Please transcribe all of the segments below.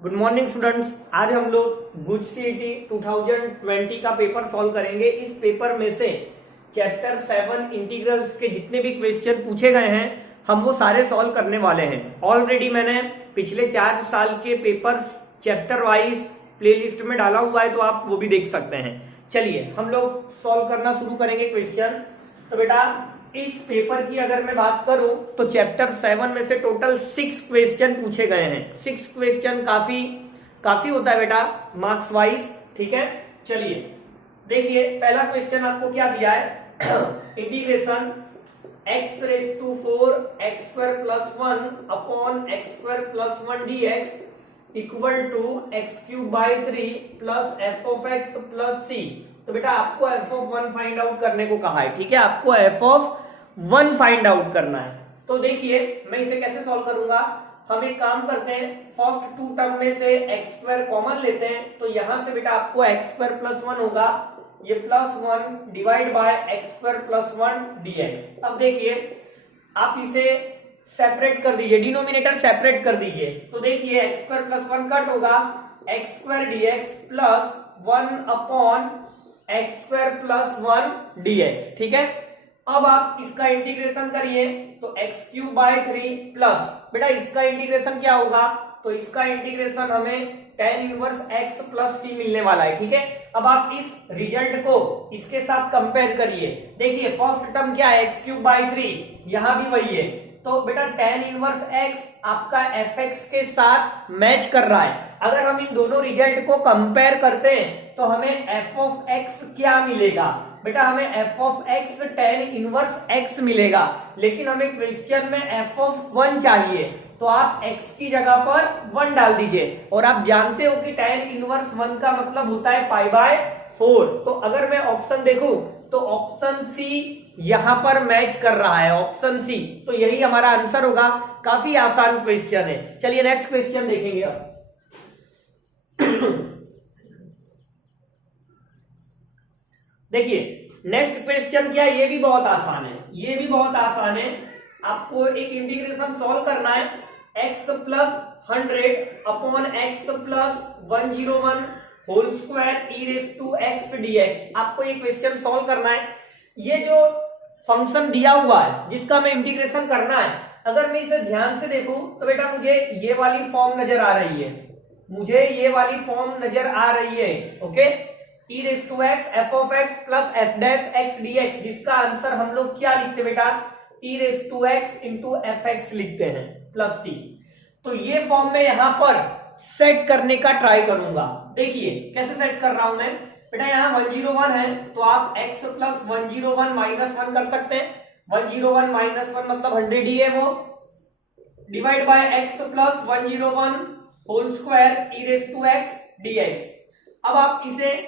Good morning students. आज हम लोग गुड सीईटी 2020 का पेपर सॉल्व करेंगे। इस पेपर में से चैप्टर 7 इंटीग्रल्स के जितने भी क्वेश्चन पूछे गए हैं हम वो सारे सॉल्व करने वाले हैं। ऑलरेडी मैंने पिछले 4 साल के पेपर्स चैप्टर वाइज प्लेलिस्ट में डाला हुआ है, तो आप वो भी देख सकते हैं। चलिए हम लोग सॉल्व करना शुरू करेंगे क्वेश्चन। तो बेटा इस पेपर की अगर मैं बात करूं तो चैप्टर 7 में से टोटल 6 क्वेश्चन पूछे गए हैं। 6 क्वेश्चन काफी होता है बेटा मार्क्स वाइज, ठीक है। चलिए देखिए पहला क्वेश्चन आपको क्या दिया है integration x raise to 4 x square plus 1 upon x square plus 1 dx equal to x cube by 3 plus F of X plus C. तो बेटा आपको एफ ऑफ 1 फाइंड आउट करने को कहा है, ठीक है। आपको एफ ऑफ 1 फाइंड आउट करना है। तो देखिए मैं इसे कैसे सॉल्व करूंगा। हम एक काम करते हैं, फर्स्ट 2 टर्म में से एक्स स्क्वायर कॉमन लेते हैं। तो यहां से बेटा आपको एक्स स्क्वायर प्लस 1 होगा, ये plus 1 divide by x square plus 1 dx। अब देखिए आप इसे सेपरेट कर दीजिए, डिनोमिनेटर सेपरेट कर दीजिए। तो देखिए एक्स स्क्वायर प्लस 1 कट होगा, x square dx plus 1 upon x square plus 1 dx, ठीक है। अब आप इसका इंटीग्रेशन करिए तो एक्स क्यूब बाय 3 प्लस बेटा इसका इंटीग्रेशन क्या होगा, तो इसका इंटीग्रेशन हमें tan इनवर्स x प्लस सी मिलने वाला है, ठीक है। अब आप इस रिजल्ट को इसके साथ कंपेयर करिए। देखिए फर्स्ट टर्म क्या है, एक्स क्यूब बाई 3, यहां भी वही है। तो बेटा tan इनवर्स x आपका fx के साथ मैच कर रहा है। अगर हम इन दोनों रिजल्ट को कंपेयर करते हैं तो हमें f ऑफ x क्या मिलेगा बेटा, हमें f of x tan inverse x मिलेगा। लेकिन हमें क्वेश्चन में f ऑफ 1 चाहिए, तो आप x की जगह पर 1 डाल दीजिए। और आप जानते हो कि tan इनवर्स 1 का मतलब होता है पाई बाय 4। तो अगर मैं ऑप्शन देखूं तो ऑप्शन सी यहां पर मैच कर रहा है, ऑप्शन सी। तो यही हमारा आंसर होगा। काफी आसान क्वेश्चन है। चलिए नेक्स्ट क्वेश्चन देखेंगे अब। देखिए नेक्स्ट क्वेश्चन क्या है, ये भी बहुत आसान है, ये भी बहुत आसान है। आपको एक इंटीग्रेशन सॉल्व करना है, x plus 100 upon x plus 101 whole square e raise to x dx। आपको ये क्वेश्चन सॉल्व करना है। ये जो फंक्शन दिया हुआ है जिसका मैं इंटीग्रेशन करना है, अगर मैं इसे ध्यान से देखूं तो बेटा मुझे ये वाली फॉर्म नजर आ रही है, मुझे ये वाली फॉर्म नजर आ रही है, okay. E raise to X F of X plus F dash X dx, जिसका आंसर हम लोग क्या लिखते बेटा, E raise to X into F X लिखते हैं प्लस सी। तो ये फॉर्म में यहां पर सेट करने का ट्राई करूंगा। देखिए कैसे सेट कर रहा हूं मैं बेटा, यहाँ 101 है तो आप x प्लस 101 माइनस 1 कर सकते हैं। 101 माइनस 1 मतलब 100 ही है वो, divide by x plus 101 whole square e raise to x dx। अब आप इसे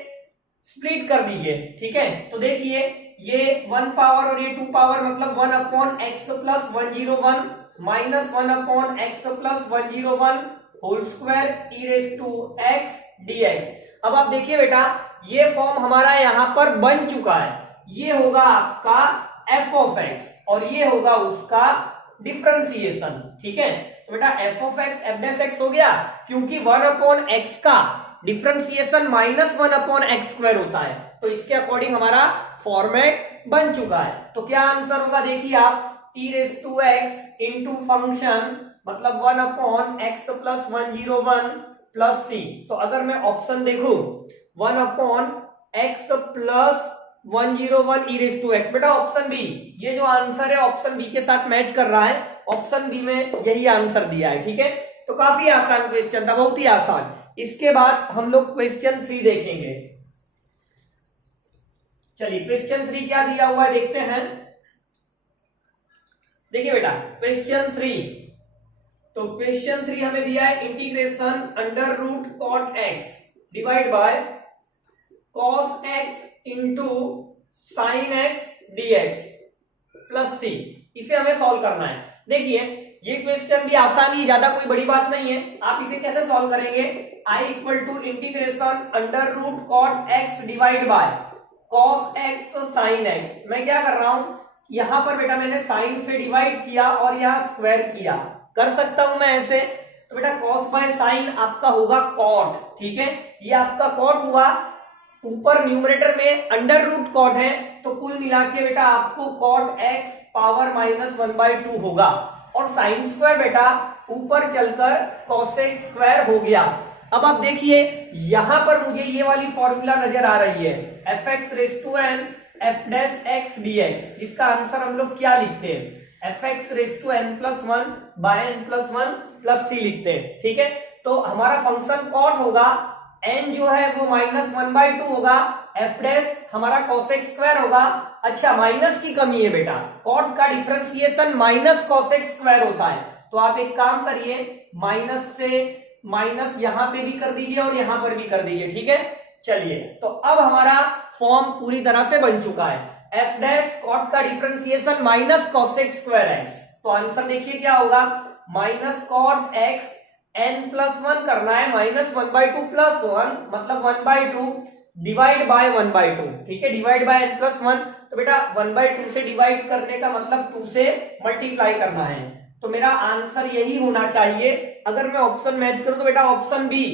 स्प्लिट कर दीजिए, ठीक है। तो देखिए ये 1 पावर और ये 2 पावर मतलब 1 upon x plus 101 minus 1 upon x plus 101 whole square e raise to x dx। अब आप देखिए बेटा ये फॉर्म हमारा यहां पर बन चुका है। ये होगा आपका एफ ऑफ एक्स और ये होगा उसका डिफरेंशिएशन, ठीक है। तो बेटा F of x F dash x हो गया, क्योंकि 1 अपॉन एक्स का differentiation minus 1 upon x square होता है। तो इसके अकॉर्डिंग हमारा फॉर्मेट बन चुका है। तो क्या आंसर होगा, देखिए आप E raise to X into function मतलब 1 upon x plus 101 plus C. तो अगर मैं ऑप्शन देखूं 1 upon x plus 101 E raise to X, बेटा ऑप्शन बी, ये जो आंसर है ऑप्शन बी के साथ मैच कर रहा है। ऑप्शन बी में यही आंसर दिया है, ठीक है। तो काफी आसान क्वेश्चन था, बहुत ही आसान। इसके बाद हम लोग क्वेश्चन 3 देखेंगे। चलिए क्वेश्चन 3 क्या दिया हुआ है देखते हैं। देखिए बेटा क्वेश्चन 3, तो क्वेश्चन 3 हमें दिया है integration under root cot x divide by cos X into sine X dx plus C. इसे हमें सॉल्व करना है। देखिए ये क्वेश्चन भी आसान ही, ज्यादा कोई बड़ी बात नहीं है। आप इसे कैसे सॉल्व करेंगे, i equal to integration under root cot x divide by cos x sine x. मैं क्या कर रहा हूं, यहां पर बेटा मैंने साइन से डिवाइड किया और यहां स्क्वायर किया, कर सकता हूं मैं ऐसे। तो बेटा कॉस बाय साइन आपका होगा कॉट, ठीक है, ये आपका कॉट हुआ, ऊपर न्यूमरेटर में अंडर रूट कॉट है, तो कुल मिला के बेटा आपको कॉट एक्स पावर -1/2 होगा, और साइन स्क्वायर बेटा ऊपर चलकर कॉसेक स्क्वायर हो गया। अब आप देखिए यहां पर मुझे ये वाली फॉर्मूला नजर आ रही है, F X raise to N F dash X D X, जिसका आंसर हम लोग क्या लिखते हैं, F X raise to N plus one by N plus one plus C लिखते हैं, ठीक है। तो हमारा फंक्शन कॉट होगा, एन जो है वो -1/2 होगा, एफ डैश हमारा कॉसेक स्क्वायर होगा। अच्छा माइनस की कमी है बेटा, कॉट का डिफरेंशिएशन माइनस कॉसेक स्क्वायर होता है, तो आप एक काम करिए माइनस से माइनस यहां पे भी कर दीजिए और यहां पर भी कर दीजिए, ठीक है। चलिए तो अब हमारा फॉर्म पूरी तरह से बन चुका है, एफ डैश कॉट का differentiation minus cosec square x, तो आंसर देखिए क्या होगा, minus cot x n plus one करना है, -1/2 प्लस वन मतलब 1/2 डिवाइड बाय 1/2, ठीक है, divide by N plus one, तो बेटा 1/2 से डिवाइड करने का मतलब 2 से मल्टीप्लाई करना है, तो मेरा आंसर यही होना चाहिए। अगर मैं ऑप्शन मैच करूं तो बेटा ऑप्शन बी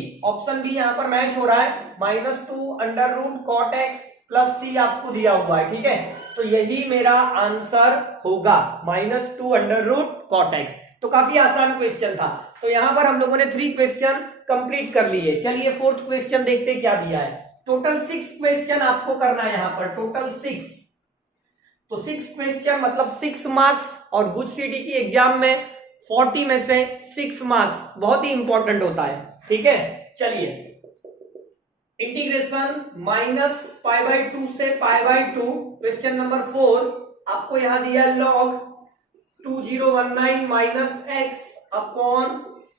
यहां पर मैच हो रहा है, -2 under root cot X plus C आपको दिया हुआ है, ठीक है, तो यही मेरा आंसर होगा, -2 अंडर रूट कॉट एक्स। तो काफी आसान क्वेश्चन था, तो यहां पर हम लोगों ने 3 क्वेश्चन कंप्लीट कर लिए। चलिए 4th क्वेश्चन देखते क्या दिया है। टोटल 6 क्वेश्चन आपको करना है यहां पर, टोटल 6, तो 6 क्वेश्चन मतलब 6 मार्क्स, और गुड सिटी की एग्जाम में 40 में से 6 मार्क्स बहुत ही इंपॉर्टेंट होता है, ठीक है। चलिए इंटीग्रेशन -π/2 से π/2, क्वेश्चन नंबर 4 आपको यहां दिया log 2019 minus x upon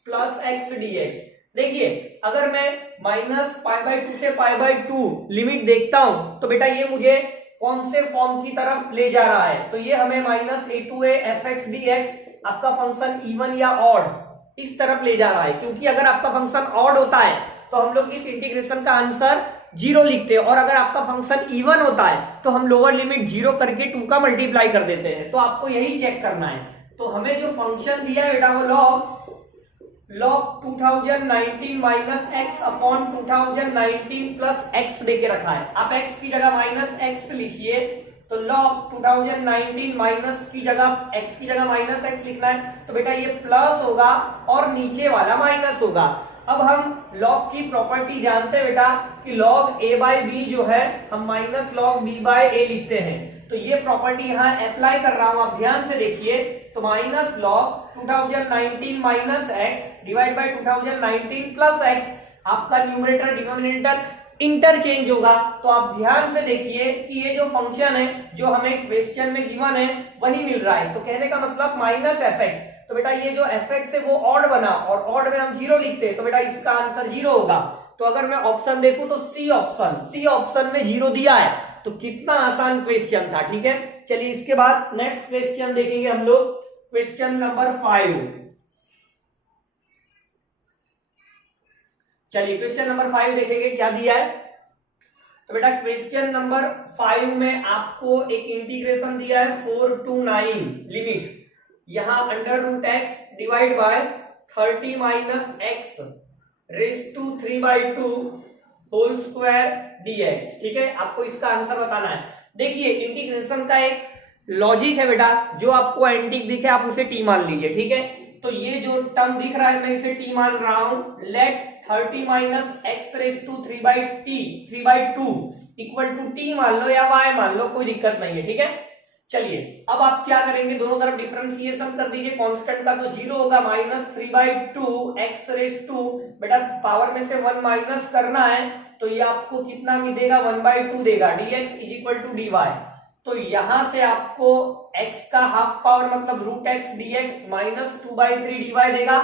plus x dx। देखिए अगर मैं -π/2 से π/2 लिमिट देखता हूं तो बेटा ये मुझे कौन से फॉर्म की तरफ ले जा रहा है, तो ये हमें -a2a fx dx आपका फंक्शन इवन या ऑड इस तरफ ले जा रहा है, क्योंकि अगर आपका फंक्शन ऑड होता है तो हम लोग इस इंटीग्रेशन का आंसर 0 लिखते हैं, और अगर आपका फंक्शन इवन होता है तो हम लोअर लिमिट 0 करके 2 का मल्टीप्लाई कर देते हैं, तो आपको यही चेक करना है। तो हमें जो फंक्शन दिया है बेटा वो log 2019 minus x upon 2019 plus x देके रखा है, आप x की जगह -x लिखिए, तो log 2019 माइनस की जगह x की जगह -x लिखना है, तो बेटा ये प्लस होगा और नीचे वाला माइनस होगा। अब हम log की प्रॉपर्टी जानते हैं बेटा कि log a/b जो है हम -log b/a लिखते हैं, तो ये प्रॉपर्टी यहां अप्लाई कर रहा हूं, आप ध्यान से देखिए, तो -log 2019 minus x divide bye 2019 plus x, आपका न्यूमरेटर डिनोमिनेटर इंटरचेंज होगा। तो आप ध्यान से देखिए कि ये जो फंक्शन है जो हमें क्वेश्चन में गिवन है वही मिल रहा है, तो कहने का मतलब -fx, तो बेटा ये जो fx है वो ऑड बना, और ऑड में हम 0 लिखते हैं, तो बेटा इसका आंसर 0 होगा। तो अगर मैं ऑप्शन देखूं तो सी ऑप्शन में 0 दिया है, तो कितना आसान क्वेश्चन था, ठीक है। चलिए इसके बाद नेक्स्ट क्वेश्चन देखेंगे हम लोग, क्वेश्चन नंबर 5। चलिए क्वेश्चन नंबर 5 देखेंगे क्या दिया है। तो बेटा क्वेश्चन नंबर 5 में आपको एक इंटीग्रेशन दिया है 4 to 9 लिमिट, यहां under root x divide by 30 minus x raise to 3/2 whole square dx, ठीक है, आपको इसका आंसर बताना है। देखिए इंटीग्रेशन का एक लॉजिक है बेटा, जो आपको एंटीक दिखे आप उसे टी मान लीजिए, ठीक है। तो ये जो टर्म दिख रहा है मैं इसे टी मान रहा हूं, let 30 minus x raise to 3/2 equal to t मान लो या y मान लो, कोई दिक्कत नहीं है, ठीक है। चलिए अब आप क्या करेंगे, दोनों तरफ डिफरेंशिएशन कर दीजिए, कांस्टेंट का तो 0 होगा, -3/2 एक्स रेज टू, बेटा पावर में से 1 माइनस करना है, तो ये आपको कितना मिलेगा 1/2 देगा, dx is equal to dy। तो यहां से आपको x का हाफ पावर मतलब √x dx -2/3 dy देगा,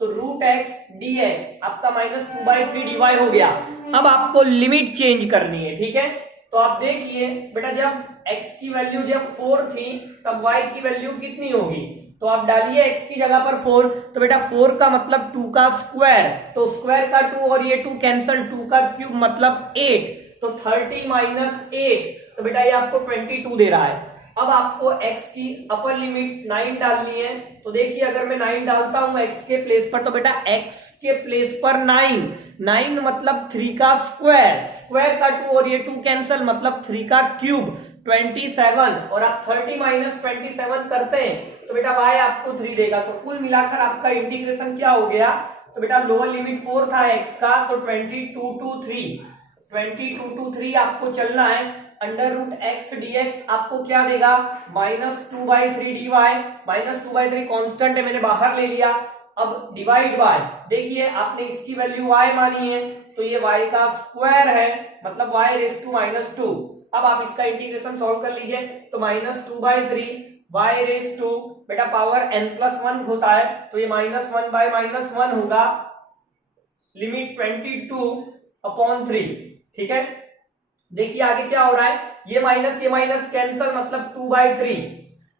तो √x dx आपका -2/3 dy हो गया। अब आपको लिमिट चेंज करनी है, ठीक है। तो आप देखिए बेटा जब x की वैल्यू जब 4 थी तब y की वैल्यू कितनी होगी, तो आप डालिए x की जगह पर 4, तो बेटा 4 का मतलब 2 का स्क्वायर, तो स्क्वायर का 2 और ये 2 कैंसल, 2 का क्यूब मतलब 8, तो 30 माइनस 8, तो बेटा ये आपको 22 दे रहा है। अब आपको x की अपर लिमिट 9 डालनी है। तो देखिए अगर मैं 9 डालता हूं x के प्लेस पर, तो बेटा x के प्लेस पर 9 मतलब 3 का स्क्वायर, स्क्वायर का 2 और ये 2 कैंसल, मतलब 3 का क्यूब 27, और आप 30 माइनस 27 करते हैं तो बेटा y आपको 3 देगा। तो कुल मिलाकर आपका इंटीग्रेशन क्या हो गया, तो बेटा लोअर लिमिट 4 था x का, तो 22 to 3 आपको चलना है। अंडर रूट एक्स dx आपको क्या देगा, -2/3 dy, -2/3 कांस्टेंट है मैंने बाहर ले लिया। अब डिवाइड बाय, देखिए आपने इसकी वैल्यू y मानी है तो ये y का स्क्वायर है, मतलब y रेज टू -2। अब आप इसका इंटीग्रेशन सॉल्व कर लीजिए, तो -2/3 y रेज टू, बेटा पावर n+1 होता है तो ये -1/-1 होगा, लिमिट 22/3। ठीक है, देखिए आगे क्या हो रहा है, ये माइनस कैंसल, मतलब 2/3।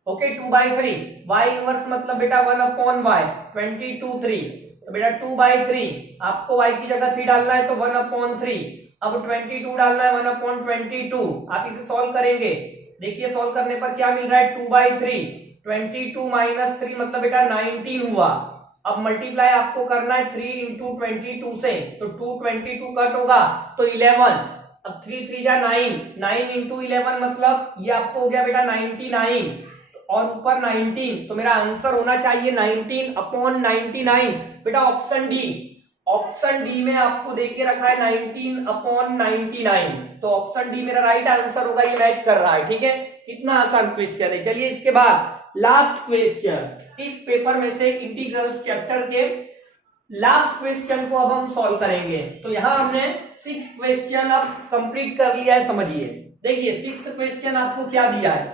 ओके 2/3, y इनवर्स मतलब बेटा 1/y, 22/3, तो बेटा 2/3 आपको y की जगह 3 डालना है तो 1/3, अब 22 डालना है 1/22। आप इसे सॉल्व करेंगे, देखिए सॉल्व करने पर क्या मिल रहा है, 2/3, 22 - 3 मतलब बेटा 19 हुआ। अब मल्टीप्लाई आपको करना है 3 इंटू 22 से, तो 222 कट होगा तो 11, अब 3 3 जा 9 इंटू 11 मतलब ये आपको हो गया बेटा 99, और ऊपर 19, तो मेरा आंसर होना चाहिए 19/99। बेटा ऑप्शन डी में आपको देके रखा है 19/99, तो ऑप्शन डी मेरा राइट आंसर होगा, ये मैच कर रहा है। ठीक है, कितना आसान क्वेश्चन है। चलिए इसके बाद लास्ट क्वेश्चन, इस पेपर में से इंटीग्रल्स चैप्टर के लास्ट क्वेश्चन को अब हम सॉल्व करेंगे। तो यहां हमने 6 क्वेश्चन अब कंप्लीट कर लिया है, समझिए। देखिए 6th क्वेश्चन आपको क्या दिया है,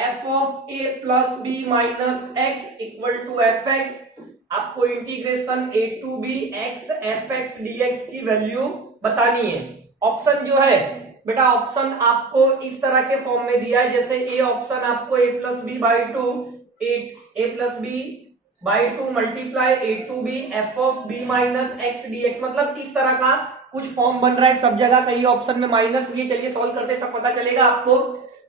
f of a plus b minus x equal to fx, आपको integration a to b x fx dx की वैल्यू बतानी है। ऑप्शन जो है बेटा, ऑप्शन आपको इस तरह के फॉर्म में दिया है, जैसे ए ऑप्शन आपको a plus b by 2, a plus b by 2 multiply a to b f of b minus x dx, मतलब इस तरह का कुछ फॉर्म बन रहा है, सब जगह कई ऑप्शन में माइनस लिए। चलिए सॉल्व करते तब पता चलेगा आपको।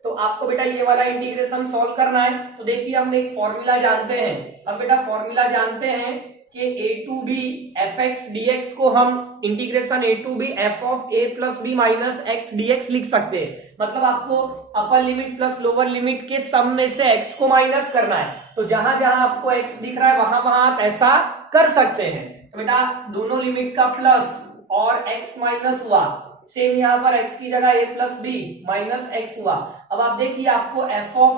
तो आपको बेटा ये वाला इंटीग्रेशन सॉल्व करना है। तो देखिए हम एक फॉर्मूला जानते हैं, अब बेटा फॉर्मूला जानते हैं कि a to b fx dx को हम integration a to b f of a plus b minus x dx लिख सकते हैं। मतलब आपको upper limit plus lower limit के सम में से x को माइनस करना है, तो जहां जहां आपको x दिख रहा है वहां वहां आप ऐसा कर सकते हैं। तो बेटा दोनों लिमिट का प्लस और x माइनस हुआ, सेम यहाँ पर x की जगह a plus b minus x हुआ। अब आप देखिए आपको f of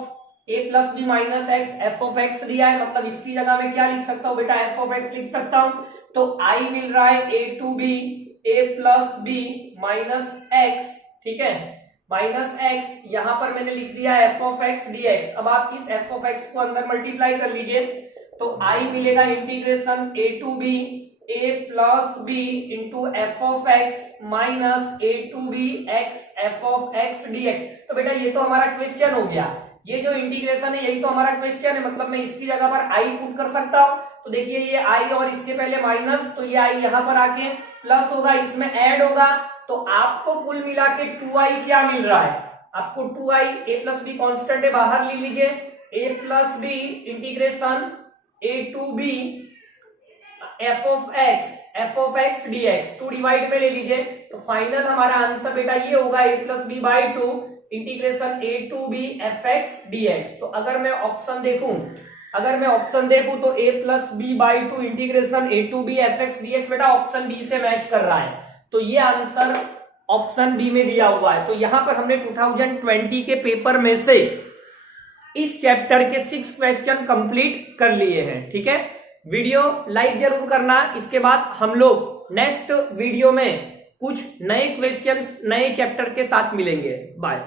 a plus b minus x F of x दिया है, मतलब इसकी जगह मैं क्या लिख सकता हूँ बेटा, एफ ऑफ एक्स लिख सकता हूँ। तो आई मिल रहा है a to b a plus b minus x, ठीक है, माइनस एक्स, यहां पर मैंने लिख दिया f of x D x. अब आप इस एफ ऑफ एक्स को अंदर मल्टीप्लाई कर लीजिए, तो आई मिलेगा integration a to b a plus b into f of x minus a to b x F of x D x. तो बेटा ये तो हमारा क्वेश्चन हो गया, ये जो इंटीग्रेशन है यही तो हमारा क्वेश्चन है, मतलब मैं इसकी जगह पर आई पुट कर सकता हूं। तो देखिए ये आई और इसके पहले माइनस, तो ये आई यहां पर आके प्लस होगा, इसमें ऐड होगा, तो आपको कुल मिला के 2i क्या मिल रहा है, आपको 2i a plus B constant है, बाहर ले लीजिए, a plus b integration a to b f of x D x, 2 divide में ले लीजिए, तो फाइनल हमारा आंसर बेटा ये होगा a plus b by 2 integration a to b f x D x. तो अगर मैं ऑप्शन देखूं तो a plus b by 2 integration a to b f x D x बेटा ऑप्शन बी से मैच कर रहा है, तो ये आंसर ऑप्शन बी में दिया हुआ है। तो यहां पर हमने 2020 के पेपर में से इस चैप्टर के 6 क्वेश्चन कंप्लीट कर लिए हैं। ठीक है, वीडियो लाइक जरूर करना। इसके बाद हम लोग नेक्स्ट वीडियो में कुछ नए क्वेश्चंस नए चैप्टर के साथ मिलेंगे। बाय।